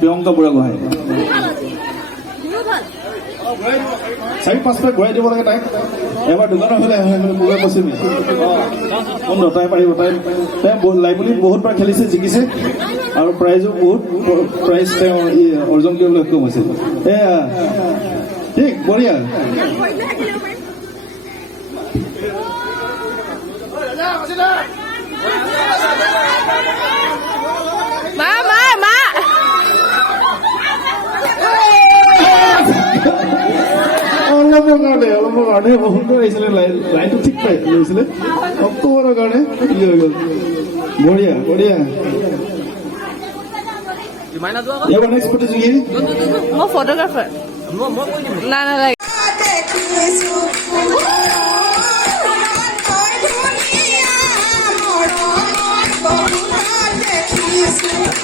প্ৰিয়ংকা বুঢ়াগোহাঁই 4-5 ঘূৰাই দিব লাগে তাইক এবাৰ দোকানৰ হ'লে কোবাই পচিবি বন্ধ তাই পাৰিব তাই লাইব্ৰেৰী বহুতবাৰ খেলিছে জিকিছে আৰু প্ৰাইজো বহুত প্ৰাইজ তেওঁ অৰ্জন কৰিবলৈ সক্ষম হৈছে এয়া ঠিক বঢ়িয়া অলপৰ কাৰণে বহুত আহিছিলে লাইনটো ঠিক পাই লৈছিলে অক্টোবৰৰ কাৰণে কি হৈ গ'ল বঢ়িয়া বঢ়িয়া এবাৰ নেক্সট প্ৰতিযোগী মই ফটোগ্ৰাফাৰ না নালাগে Thank you.